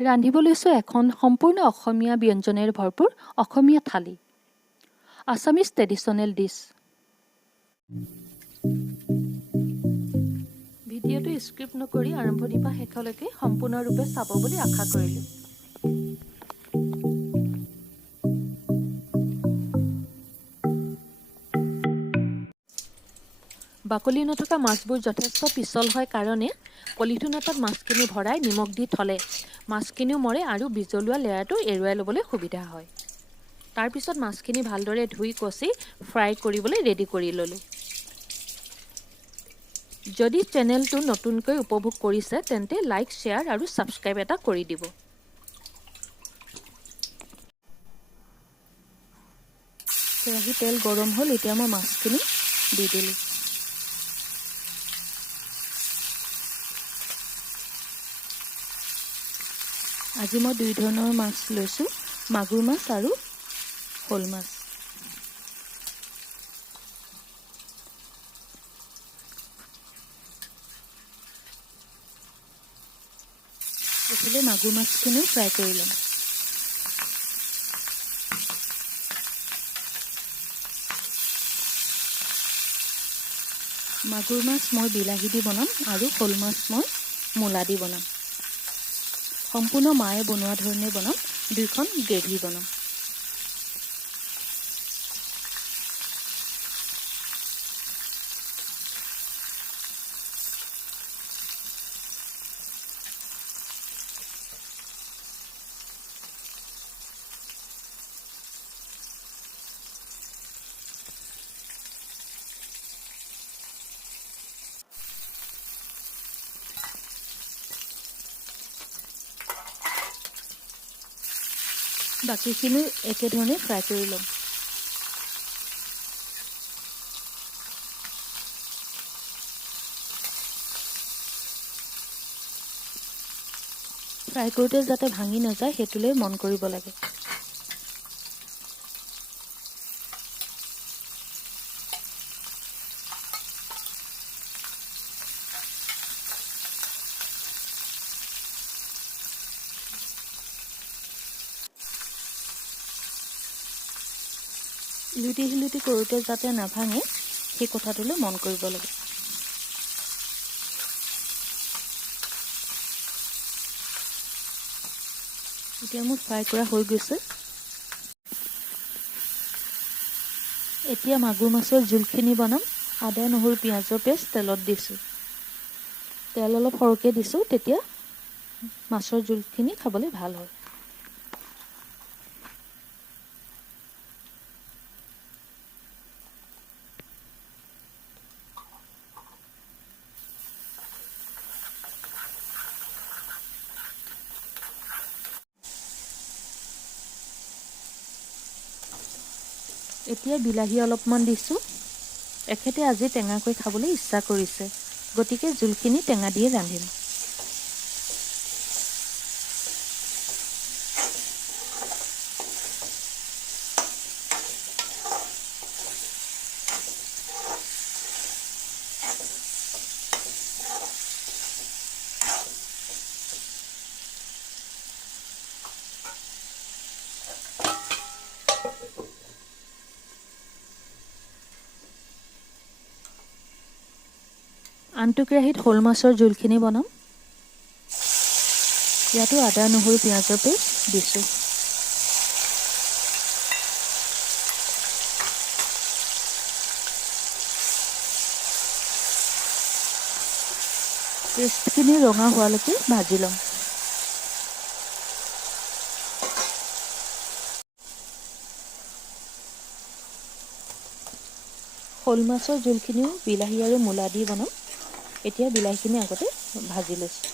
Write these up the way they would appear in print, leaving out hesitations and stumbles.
ৰান্ধিব লৈছোঁ এখন সম্পূৰ্ণ অসমীয়া ব্যঞ্জনেৰে ভৰপূৰ অসমীয়া থালি। Assamese traditional dish. ভিডিঅ'টো স্ক্ৰিপ্ট নকৰি আৰম্ভণিৰ পৰা শেষলৈকে সম্পূৰ্ণৰূপে চাব বুলি আশা কৰিলোঁ। বাকলি নথকা মাছবোৰ যথেষ্ট পিছল হয় কাৰণে পলিথিন এটাত মাছখিনি ভৰাই নিমখ দি থ'লে মাছখিনিও মৰে আৰু বিজলুৱা লেয়াৰটো এৰুৱাই ল'বলৈ সুবিধা হয়। তাৰপিছত মাছখিনি ভালদৰে ধুই কচি ফ্ৰাই কৰিবলৈ ৰেডি কৰি ল'লোঁ। যদি চেনেলটো নতুনকৈ উপভোগ কৰিছে তেন্তে লাইক, শ্বেয়াৰ আৰু ছাবস্ক্ৰাইব এটা কৰি দিব। কেৰাহী তেল গৰম হ'ল, এতিয়া মই মাছখিনি দি দিলোঁ। আজি মই দুই ধৰণৰ মাছ লৈছোঁ, মাগুৰ মাছ আৰু শ'ল মাছ। এইফালে মাগুৰ মাছখিনিও ফ্ৰাই কৰি ল'ম। মাগুৰ মাছ মই বিলাহী দি বনাম আৰু শ'ল মাছ মই মূলা দি বনাম। সম্পূৰ্ণ মায়ে বনোৱা ধৰণে বনাম, দুইখন গ্ৰেভি বনাম। বাকীখিনি একেধৰণে ফ্ৰাই কৰি ল'ম। ফ্ৰাই কৰোঁতে যাতে ভাঙি নাযায় সেইটোলৈ মন কৰিব লাগে। ইলুটি শিলুটি কৰোঁতে যাতে নাভাঙে সেই কথাটোলৈ মন কৰিব লাগে। এতিয়া মোৰ ফ্ৰাই কৰা হৈ গৈছে। এতিয়া মাগুৰ মাছৰ জোলখিনি বনাম। আদা, নহৰু, পিঁয়াজৰ পেষ্ট তেলত দিছোঁ। তেল অলপ সৰহকৈ দিছোঁ, তেতিয়া মাছৰ জোলখিনি খাবলৈ ভাল হয়। এতিয়া বিলাহী অলপমান দিছোঁ। এখেতে আজি টেঙাকৈ খাবলৈ ইচ্ছা কৰিছে, গতিকে জোলখিনি টেঙা দিয়ে ৰান্ধিম। আনটো কেৰাহীত শ'ল মাছৰ জোলখিনি বনাম। ইয়াতো আদা, নহৰু, পিঁয়াজৰ পেষ্ট দিছোঁ। পেষ্টখিনি ৰঙা হোৱালৈকে ভাজি ল'ম। শ'ল মাছৰ জোলখিনিও বিলাহী আৰু মূলা দি বনাম। এতিয়া বিলাহীখিনি আগতে ভাজি লৈছোঁ।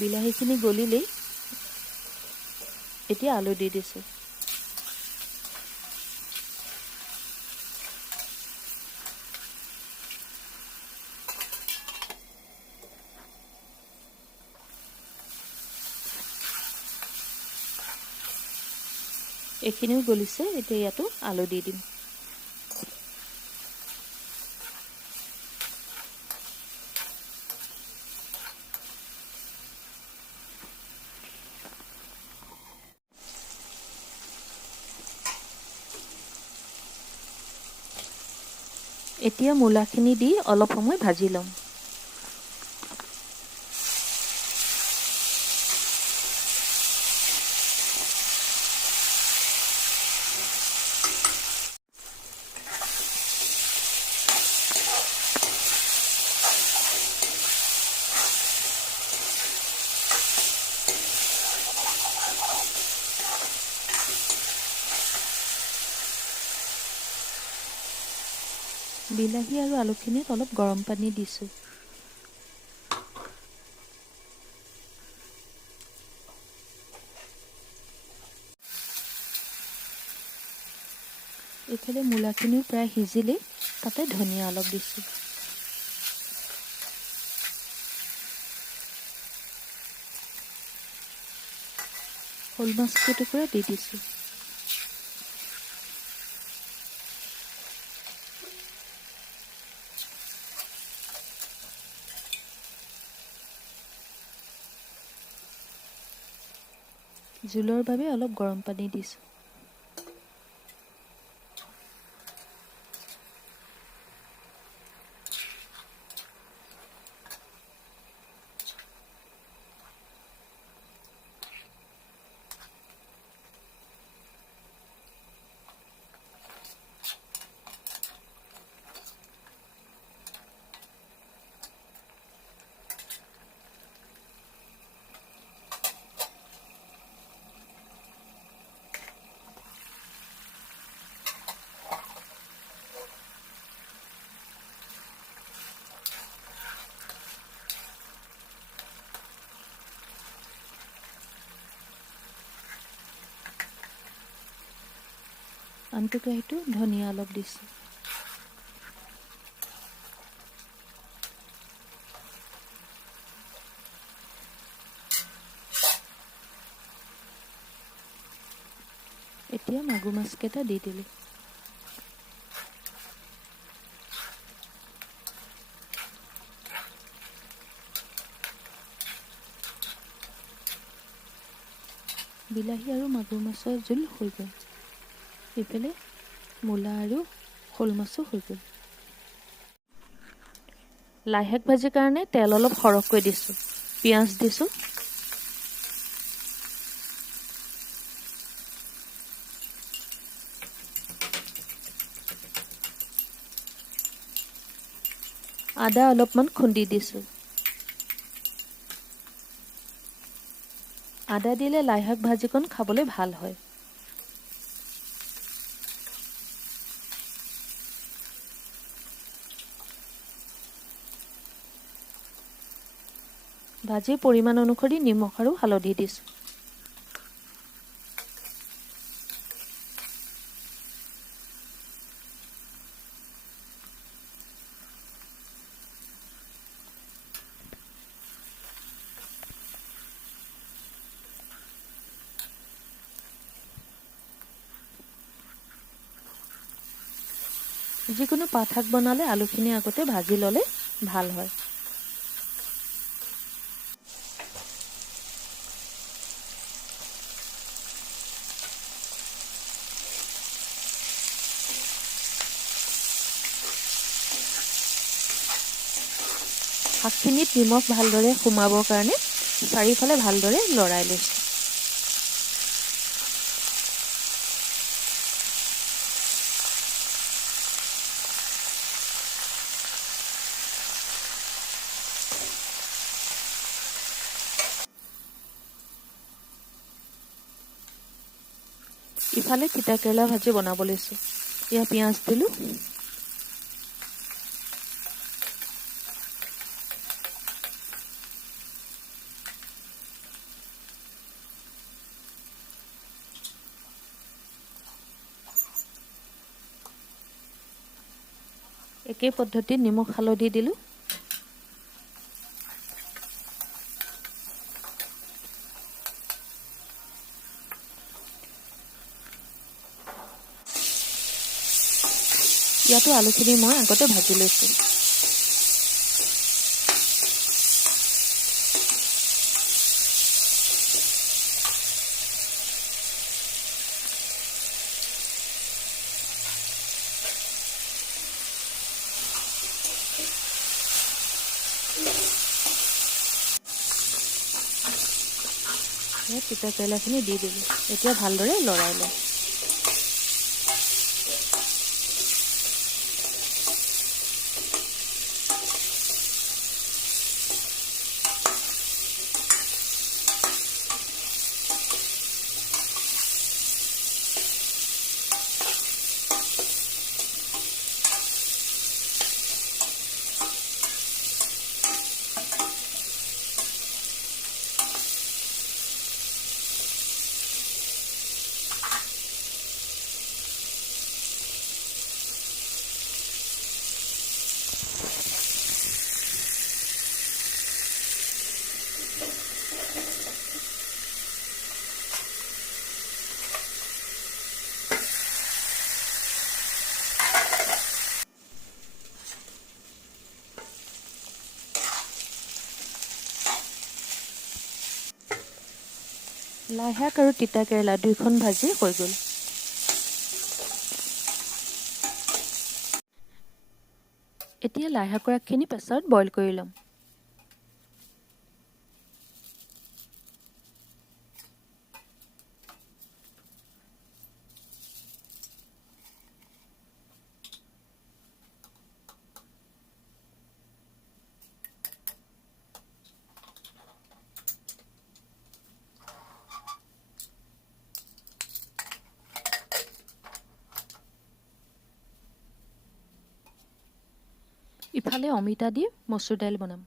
বিলাহীখিনি গলিলেই এতিয়া আলু দি দিছোঁ। এইখিনিও গলিছে। এতিয়া ইয়াতো আলু দি দিম। এতিয়া মূলাখিনি দি অলপ সময় ভাজি ল'ম। বিলাহী আৰু আলুখিনিত অলপ গৰম পানী দিছোঁ। এইফালে মূলাখিনিও প্ৰায় সিজিলেই তাতে ধনিয়া অলপ দিছোঁ। শ'ল মাছ কেইটুকুৰা দি দিছোঁ। জোলৰ বাবে অলপ গৰম পানী দিছোঁ। আনটো কেৰাহীটো ধনিয়া অলপ দিছোঁ। এতিয়া মাগুৰ মাছকেইটা দি দিলোঁ। বিলাহী আৰু মাগুৰ মাছৰ জোল হৈ গ'ল। এইফালে মূলা আৰু শ'ল মাছো হৈ গ'ল। লাই শাক ভাজিৰ কাৰণে তেল অলপ সৰহকৈ দিছোঁ। পিঁয়াজ দিছোঁ। আদা অলপমান খুন্দি দিছোঁ। আদা দিলে লাই শাক ভাজিকণ খাবলৈ ভাল হয়। ভাজিৰ পৰিমাণ অনুসৰি নিমখ আৰু হালধি দিছোঁ। যিকোনো পাত শাক বনালে আলুখিনি আগতে ভাজি ল'লে ভাল হয়। শাকখিনিত নিমখ ভালদৰে সোমাবৰ কাৰণে চাৰিওফালে ভালদৰে লৰাই লৈছোঁ। ইফালে তিতাকেৰেলা ভাজি বনাব লৈছোঁ। এয়া পিঁয়াজ দিলোঁ। একেই পদ্ধতিত নিমখ হালধি দিলোঁ। ইয়াতো আলুখিনি মই আগতে ভাজি লৈছোঁ। তিতা কেৰেলাখিনি দি দিলোঁ। এতিয়া ভালদৰে লৰাই লওঁ। লাই শাক আৰু তিতা কেৰেলা দুইখন ভাজি হৈ গ'ল। এতিয়া লাই শাকৰ আগখিনি প্ৰেছাৰত বইল কৰি ল'ম। ইফালে অমিতা দি মচুৰ দাইল বনাম।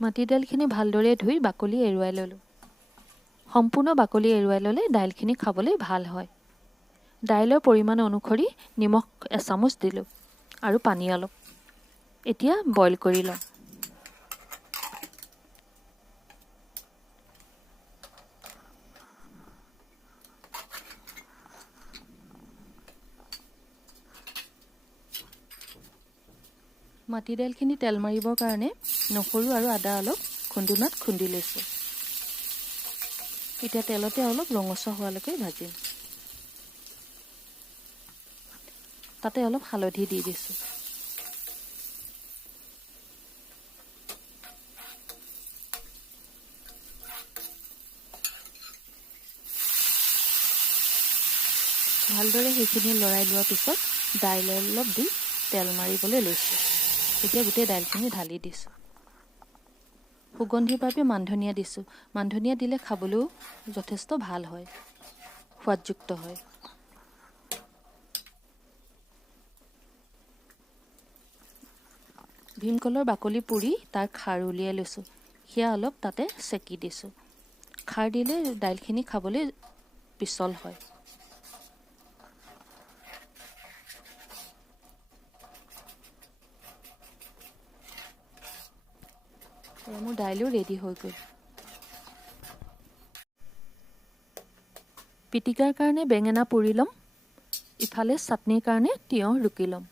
মাটি দাইলখিনি ভালদৰে ধুই বাকলি এৰুৱাই ল'লোঁ। সম্পূৰ্ণ বাকলি এৰুৱাই ল'লে দাইলখিনি খাবলৈ ভাল হয়। দাইলৰ পৰিমাণ অনুসৰি নিমখ এচামুচ দিলোঁ আৰু পানী অলপ। এতিয়া বইল কৰি লওঁ। মাটি দাইলখিনি তেল মাৰিবৰ কাৰণে নহৰু আৰু আদা অলপ খুন্দুনাত খুন্দি লৈছোঁ। এতিয়া তেলতে অলপ ৰঙচুৱা হোৱালৈকে ভাজিম। তাতে অলপ হালধি দি দিছোঁ। ভালদৰে সেইখিনি লৰাই লোৱাৰ পিছত দাইল অলপ দি তেল মাৰিবলৈ লৈছোঁ। এতিয়া গোটেই দাইলখিনি ঢালি দিছোঁ। সুগন্ধিৰ বাবে মানধনিয়া দিছোঁ। মানধনিয়া দিলে খাবলৈও যথেষ্ট ভাল হয়, সোৱাদযুক্ত হয়। ভীমকলৰ বাকলি পুৰি তাৰ খাৰ উলিয়াই লৈছোঁ। সেয়া অলপ তাতে চেকি দিছোঁ। খাৰ দিলে দাইলখিনি খাবলৈ পিছল হয়। মোৰ দাইলো ৰেডি হৈ গ'ল। পিটিকাৰ কাৰণে বেঙেনা পুৰি ল'ম। ইফালে চাটনিৰ কাৰণে তিয়ঁহ ৰুকি ল'ম।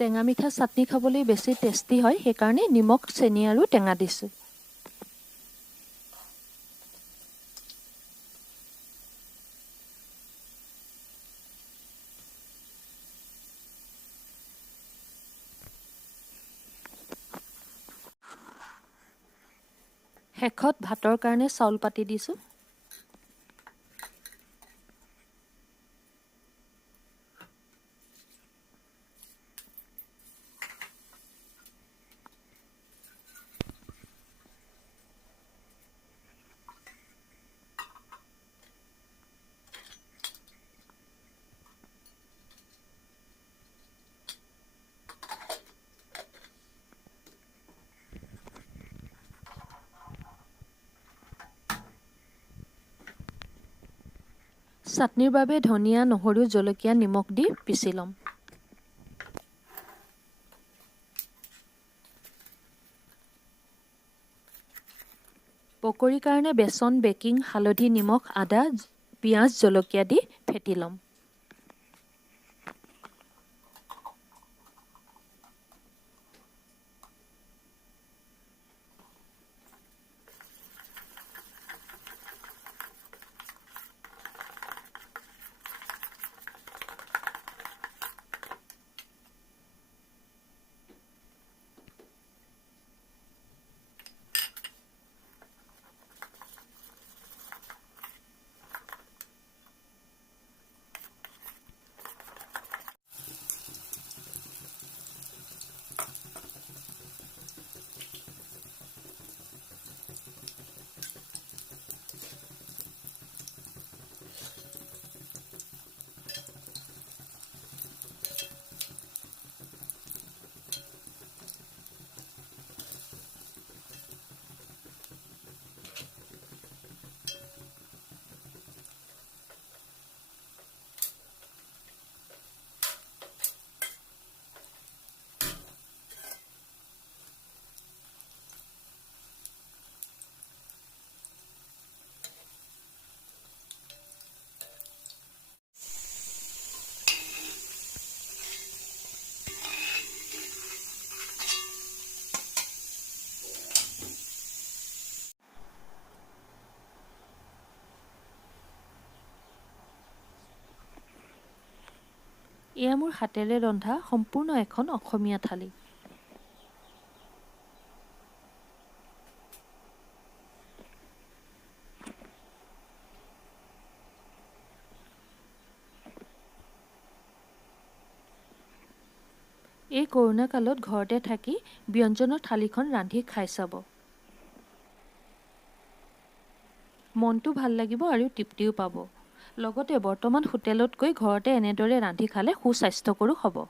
টেঙা মিঠা চাটনি খাবলৈ বেছি টেষ্টি হয়, সেইকাৰণে নিমখ, চেনি আৰু টেঙা দিছোঁ। শেষত ভাতৰ কাৰণে চাউল পাতি দিছোঁ। চাটনিৰ বাবে ধনিয়া, নহৰু, জলকীয়া, নিমখ দি পিচি ল'ম। পকৰীৰ কাৰণে বেচন, বেকিং, হালধি, নিমখ, আদা, পিঁয়াজ, জলকীয়া দি ফেটি ল'ম। এয়া মোৰ হাতেৰে ৰন্ধা সম্পূৰ্ণ এখন অসমীয়া থালি। এই কৰোণা কালত ঘৰতে থাকি ব্যঞ্জনৰ থালিখন ৰান্ধি খাই চাব। মনটো ভাল লাগিব আৰু তৃপ্তিও পাব। লগতে বৰ্তমান হোটেলতকৈ ঘৰতে এনেদৰে ৰান্ধি খালে সুস্বাস্থ্যকৰো হ'ব।